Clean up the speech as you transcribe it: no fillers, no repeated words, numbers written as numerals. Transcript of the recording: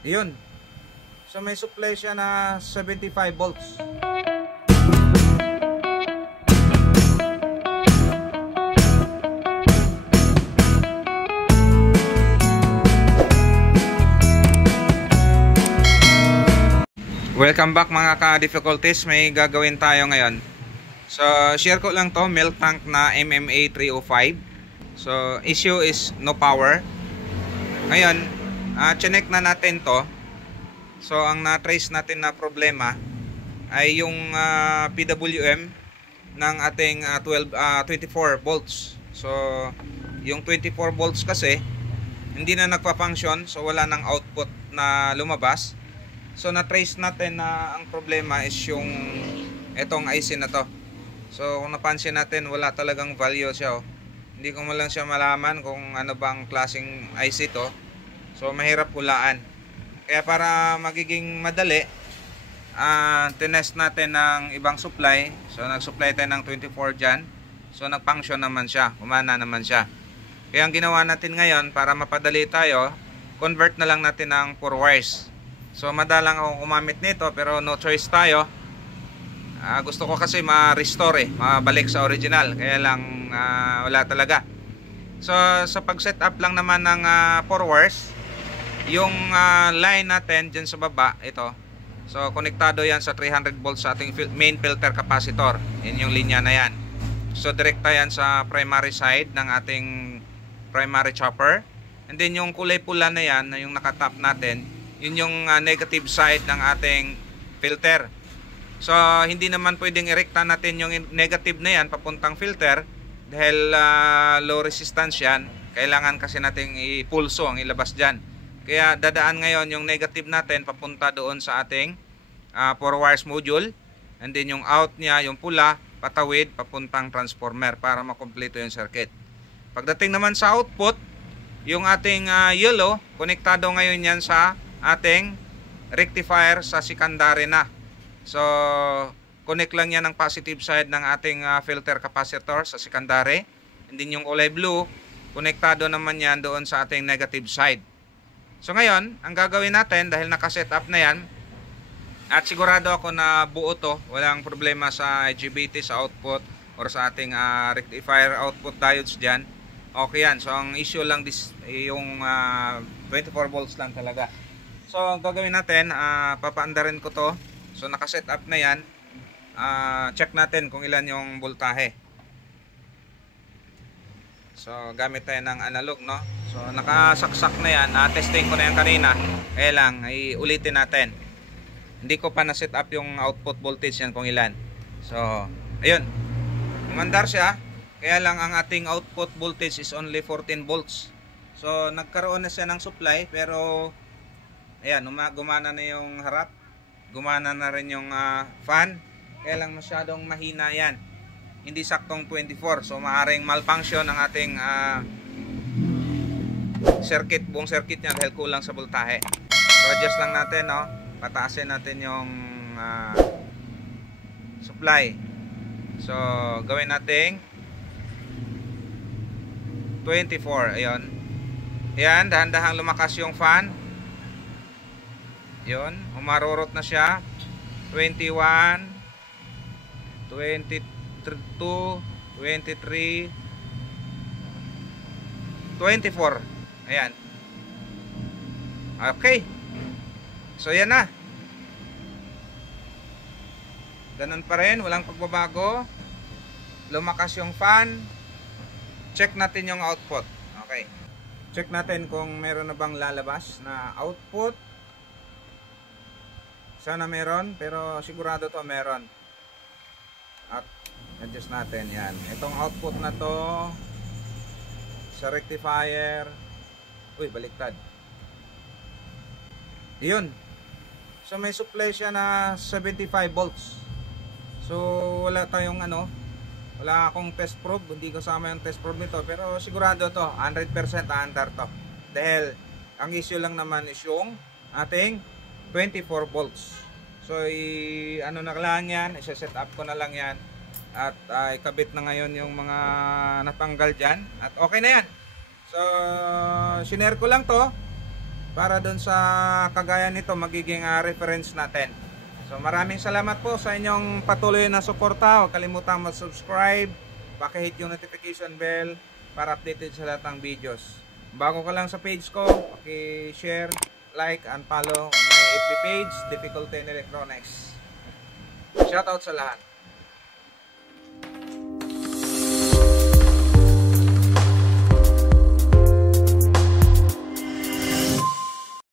Yun. So may supply siya na 75 volts. Welcome back mga ka-difficulties. May gagawin tayo ngayon. So share ko lang to, milk tank na MMA 305. So issue is no power. Ngayon, chinek na natin to. So ang na-trace natin na problema ay yung PWM ng ating 24 volts. So yung 24 volts kasi hindi na nagpa-function, so wala nang output na lumabas. So na-trace natin na ang problema is yung etong IC na to. So kung napansin natin, wala talagang value siya. Hindi ko man lang siya malaman kung ano bang klaseng IC to. So mahirap hulaan. Kaya para magiging madali, tinest natin ng ibang supply. So nag-supply tayo ng 24 dyan. So nag-function naman siya, umana naman siya. Kaya ang ginawa natin ngayon, para mapadali tayo, convert na lang natin ng 4 wires. So madalang akong umamit nito, pero no choice tayo. Gusto ko kasi ma-restore mabalik sa original. Kaya lang wala talaga. So sa pag-setup lang naman ng 4 wires, yung line natin dyan sa baba, ito. So konektado yan sa 300 volts sa ating main filter capacitor. Yan yung linya na yan. So direkta yan sa primary side ng ating primary chopper. And then yung kulay pula na yan, na yung nakatap natin, yun yung negative side ng ating filter. So hindi naman pwedeng irekta natin yung negative na yan papuntang filter dahil low resistance yan. Kailangan kasi nating ipulso ang ilabas dyan. Kaya dadaan ngayon yung negative natin papunta doon sa ating 4 wires module. And then yung out niya, yung pula, patawid papuntang transformer para makumpleto yung circuit. Pagdating naman sa output, yung ating yellow, konektado ngayon yan sa ating rectifier sa secondary na. So connect lang yan ng positive side ng ating filter capacitor sa secondary. And then yung kulay blue, konektado naman yan doon sa ating negative side. So ngayon, ang gagawin natin, dahil nakaset up na yan, at sigurado ako na buo to, walang problema sa IGBT sa output or sa ating rectifier output diodes dyan, okay yan. So ang issue lang yung 24 volts lang talaga. So ang gagawin natin, papaandarin ko to. So nakaset up na yan. Check natin kung ilan yung voltahe. So gamit tayo ng analog, no? So nakasaksak na yan. Testing ko na yan kanina. Kaya lang, ulitin natin. Hindi ko pa na-set up yung output voltage yan kung ilan. So ayun, umandar siya. Kaya lang ang ating output voltage is only 14 volts. So nagkaroon na siya ng supply, pero ayan, gumana na yung harap. Gumana na rin yung fan. Kaya lang masyadong mahina yan. Hindi saktong 24. So maaaring malfunction ang ating circuit, buong circuit niya dahil kulang sa voltahe. So adjust lang natin, no? Pataasin natin yung supply. So gawin natin 24. Ayun. Ayan, dahan-dahang lumakas yung fan. Yun, umarurot na siya. 21, 22, 23, 24. Ayan. Okay. So yan na. Ganun pa rin, walang pagbabago. Lumakas yung fan. Check natin yung output. Okay. Check natin kung meron na bang lalabas na output. Sana meron, pero sigurado to meron. At adjust natin yan. Itong output na to sa rectifier. Uy, baliktad. Yun. So may supply siya na 75 volts. So wala tayong wala akong test probe, hindi kasama yung test probe nito, pero sigurado to 100% aandar to. Dahil ang issue lang naman is yung ating 24 volts. So ano na lang yan, isa-set up ko na lang yan. At ikabit na ngayon yung mga natanggal dyan. At okay na yan. So sinare ko lang to para doon sa kagaya nito magiging reference natin. So maraming salamat po sa inyong patuloy na suporta. Huwag kalimutang mag-subscribe, paki-hit yung notification bell para updated sa lahat ng videos. Bago ka lang sa page ko, paki-share, like, and follow my FB page, Difficulty in Electronics. Shoutout sa lahat.